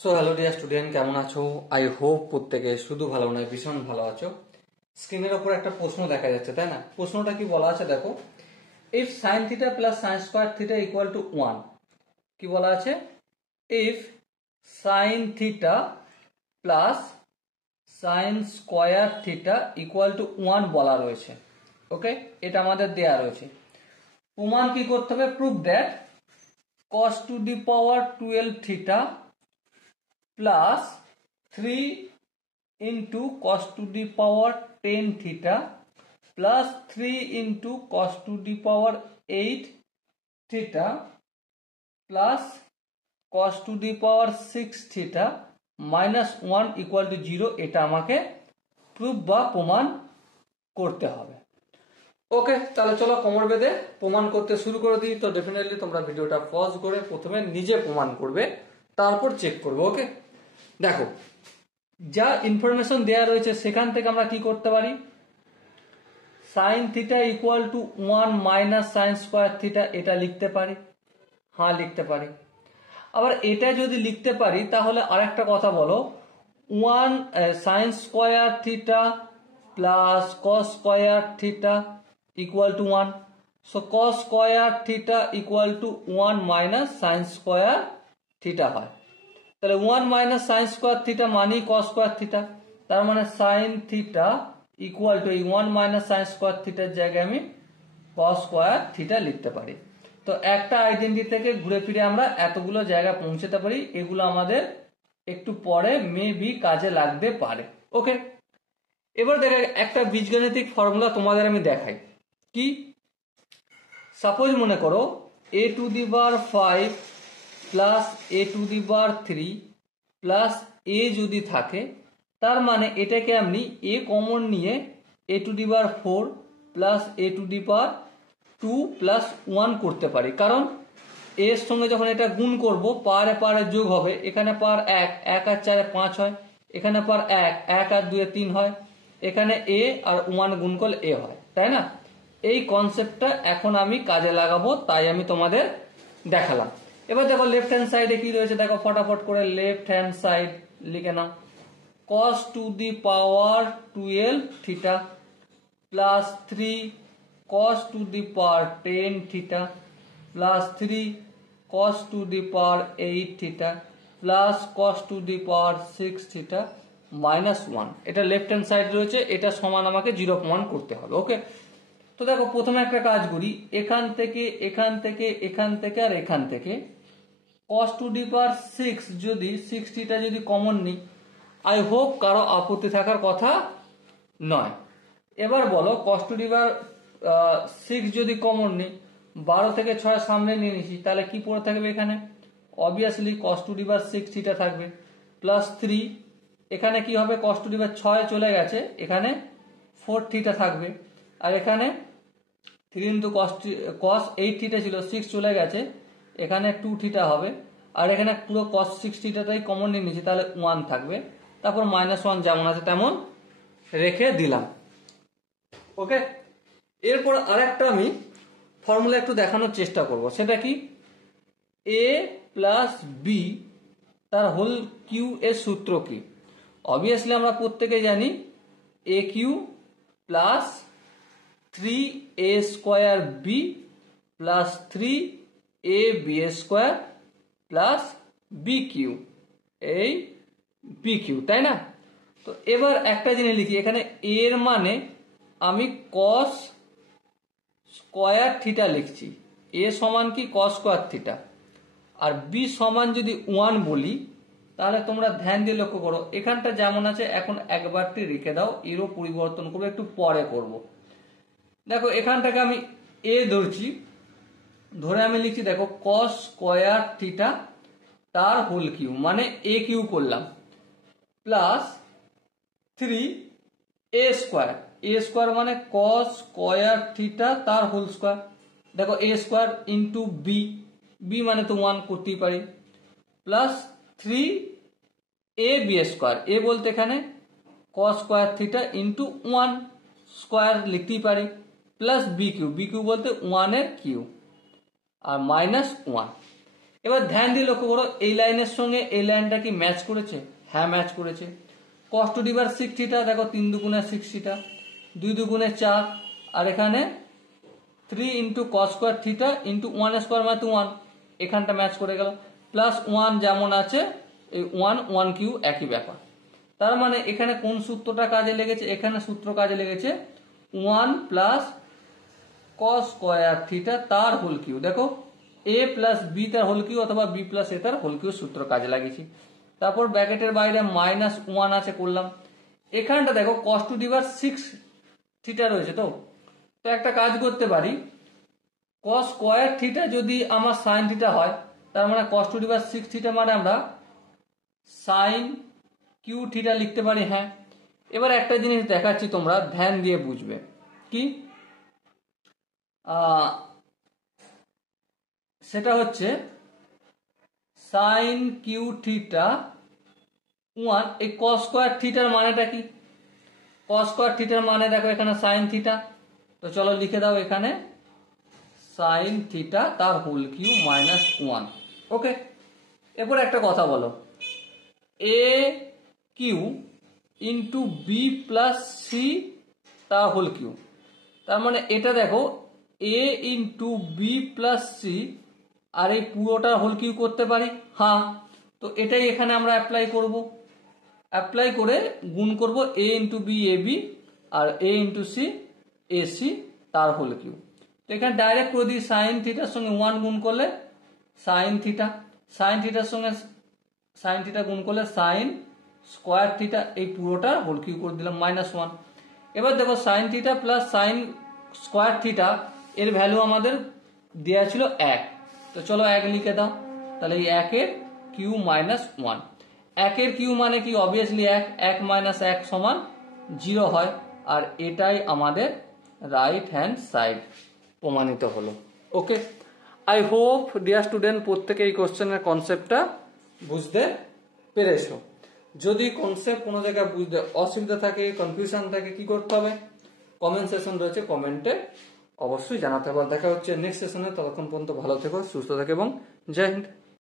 So hello dear student, কেমন আছো? I hope প্রত্যেকে শুধু ভালো নয় ভীষণ ভালো আছো। স্ক্রিনের ওপর একটা প্রশ্ন দেখা যাচ্ছে, তাই না? প্রশ্নটা কি বলা আছে দেখো, if sine theta plus sine square theta equal to 1, কি বলা আছে? If sine theta plus sine square theta equal to 1 বলা রয়েছে। ওকে, এটা আমাদের দেয়া রয়েছে। প্রমাণ কি করতে হবে? Prove that cos to the power 12 theta plus 3 into cos to the power 10 theta plus 3 into cos to the power 8 theta plus cos to the power 6 theta minus 1 equal to 0 এটা আমাকে প্রুফ বা প্রমাণ করতে হবে। ওকে, তাহলে চলো কোমর বেঁধে প্রমাণ করতে শুরু করে দিই। তো ডেফিনেটলি তোমরা ভিডিওটা পজ করে প্রথমে নিজে প্রমাণ করবে, তারপর চেক করবে। ওকে, দেখো যা ইনফরমেশন দেয়া রয়েছে সেখান থেকে আমরা কি করতে পারি, sine theta equal to 1 minus sine square theta এটা লিখতে পারি। হ্যাঁ, লিখতে পারি। আবার এটা যদি লিখতে পারি তাহলে আরেকটা কথা বলো, 1 sine square theta plus cos square theta equal to 1। So cos square theta equal to 1 minus sine square theta হয়। তাহলে 1 মাইনাস সাইন স্কোয়ার থিটা মানে কস স্কোয়ার থিটা, তার মানে সাইন থিটা ইকুয়াল টু এই 1 মাইনাস সাইন স্কোয়ার থিটার জায়গায় আমি cos square theta লিখতে পারি। তো একটা আইডেন্টি থেকে ঘুরে ফিরে আমরা এতগুলো জায়গা পৌঁছতে পারি। এগুলো আমাদের একটু পরে মেবি কাজে লাগতে পারে। ওকে, এবার দেখে একটা বীজগাণিতিক ফর্মুলা তোমাদের আমি দেখাই। কি, সাপোজ মনে করো a to the power 5 plus a to the power 3 plus a যদি থাকে, তার মানে এটাকে আমি a কমন নিয়ে a to the power 4 plus a to the power 2 plus 1 করতে পারি। কারণ a এর সঙ্গে যখন এটা গুণ করব পারে পারে যোগ হবে। এখানে পার 1 1 আর 4 5 হয়, এখানে পার 1 1 আর 2 3 হয়, এখানে a আর 1 গুণ করলে a হয়, তাই না? এই কনসেপ্টটা এখন আমি কাজে লাগাবো, তাই আমি তোমাদের দেখালাম। এবার দেখো লেফট হ্যান্ড সাইডে কি রয়েছে, দেখো ফটাফট করে লেফট হ্যান্ড সাইড লিখে নাও। cos to the power 12 theta plus 3 cos to the power 10 theta plus 3 cos to the power 8 theta plus cos to the power 6 theta minus 1। এটা লেফট হ্যান্ড সাইড রয়েছে, এটা সমান আমাকে 0 প্রমাণ করতে হবে। ওকে, তো দেখো প্রথমে একটা কাজ করি, এখান থেকে এখান থেকে এখান থেকে আর এখান থেকে cos টু দি পাওয়ার 6 যদি 60টা যদি কমন নিই, আই হোপ কারো আপত্তি থাকার কথা নয়। এবার বলো cos টু দি পাওয়ার 6 যদি কমন নিই, 12 থেকে 6 সামনে নিয়ে নিছি, তাহলে কি পড়ে থাকবে এখানে? Obviously cos to the power 6 theta থাকবে প্লাস 3, এখানে কি হবে? cos টু দি পাওয়ার 6 চলে গেছে, এখানে 4 থিটা থাকবে, আর এখানে 3 ইন্টু cos 8 থিটা ছিল, 6 চলে গেছে, এখানে 2 থিটা হবে, আর এখানে পুরো cos 6 থিটাটাই কমন নিয়ে নিয়েছি, তাহলে 1 থাকবে, তারপর মাইনাস 1 যেমন আছে তেমন রেখে দিলাম। ওকে, এরপর আরেকটা আমি ফর্মুলা একটু দেখানোর চেষ্টা করব। সেটা কি, a প্লাস বি তার হোল কিউ এর সূত্র কি? অবভিয়াসলি আমরা প্রত্যেকে জানি A cube plus 3a square B plus 3ab square plus B cube, এই বি কিউ, তাই না? তো এবার একটা জিনিস লিখি, এখানে এর মানে আমি cos স্কোয়ার থিটা লিখছি, এ সমান কি cos স্কোয়ার থিটা, আর বি সমান যদি 1 বলি, তাহলে তোমরা ধ্যান দিয়ে লক্ষ্য করো, এখানটা যেমন আছে এখন একবারটি রেখে দাও, এরও পরিবর্তন করবো, একটু পরে করব। দেখো এখানটাকে আমি এ ধরছি, ধরে আমি লিখছি দেখো cos স্কোয়ার থিটা তার হোল কিউ, মানে এ কিউ করলাম, প্লাস 3a স্কোয়ার, এ স্কোয়ার মানে cos স্কোয়ার থিটা তার হোল স্কোয়ার, দেখো এ স্কোয়ার ইন্টু বি, বি মানে তো 1 করতেই পারি, প্লাস 3ab স্কোয়ার, এ বলতে এখানে cos square theta into 1 square লিখতেই পারি, plus B cube, b cube বলতে 1 এর কিউ, আর মাইনাস 1। এবার ধ্যান দিয়ে লক্ষ্য করো এই লাইনের সঙ্গে এই লাইনটা কি ম্যাচ করেছে? হ্যাঁ ম্যাচ করেছে। cos to the power 6 theta, দেখো 3 দুগুণে 6 থিটা, 2 দুগুণে 4, আর এখানে 3 into cos square theta into 1 square মানে 1, এখানটা ম্যাচ করে গেল। প্লাস 1 যেমন আছে এই 1 কিউ একই ব্যাপার। তার মানে এখানে কোন সূত্রটা কাজে লেগেছে? এখানে সূত্র কাজে লেগেছে 1 প্লাস cos স্কোয়ার থিটা তার হোল কিউ। দেখো a প্লাস বি তার হোল কিউ অথবা বি প্লাস এ তার হোল কিউ সূত্র কাজে লাগিয়েছি। তারপর ব্র্যাকেটের বাইরে -1 আছে করলাম। এখানটা দেখো cos to the power 6 theta রয়েছে, তো একটা কাজ করতে পারি, cos স্কোয়ার থিটা যদি আমার sin থিটা হয়, তার মানে cos to the power 6 theta মানে আমরা sin কিউ থিটা লিখতে পারি। হ্যাঁ, এবার একটা জিনিস দেখাচ্ছি, তোমরা ধ্যান দিয়ে বুঝবে। কি? সেটা হচ্ছে sin কিউ থিটা 1, এই cos স্কোয়ার থিটার মানেটা কি? cos স্কোয়ার থিটার মানে দেখো এখানে sin থিটা, তো চলো লিখে দাও এখানে sin থিটা তার হোল কিউ -1। ওকে, এরপর একটা কথা বলো, a cube into B plus C তার হোল কিউ। তার মানে এটা দেখো a into B plus C, আর এই পুরোটার হোল কিউ করতে পারি। হ্যাঁ, তো এটাই এখানে আমরা অ্যাপ্লাই করব। অ্যাপ্লাই করে গুণ করব a into b a b আর a into c a c তার হোল কিউ। তো এখানে ডাইরেক্ট করে দিই, সাইন থিটার সঙ্গে 1 গুণ করলে সাইন থিটা, সাইন থিটার সঙ্গে সাইন থিটা গুণ করলে সাইন স্কোয়ার থিটা, এই পুরোটা হোল কিউ করে দিলাম -1। এবার দেখো sine theta plus sine square theta এর ভ্যালু আমাদের দেওয়া ছিল 1, তো চলো 1 লিখে দাও। তাহলে এই 1 এর কিউ -1, 1 এর কিউ মানে কি? অবভিয়াসলি 1, 1 - 1 সমান 0 হয়, আর এটাই আমাদের রাইট হ্যান্ড সাইড প্রমাণিত হলো। ওকে, আই হোপ ডিয়ার স্টুডেন্ট প্রত্যেকে এই কোশ্চেনের কনসেপ্টটা বুঝতে পেরেছো। যদি কনসেপ্ট কোনো জায়গায় বুঝতে অসুবিধা থাকে, কনফিউশন থাকে, কি করতে হবে? কমেন্ট সেকশন রয়েছে, কমেন্টে অবশ্যই জানাতে হবে। দেখা হচ্ছে নেক্সট সেশনে, ততক্ষণ পর্যন্ত ভালো থেকো, সুস্থ থেকো এবং জয় হিন্দ।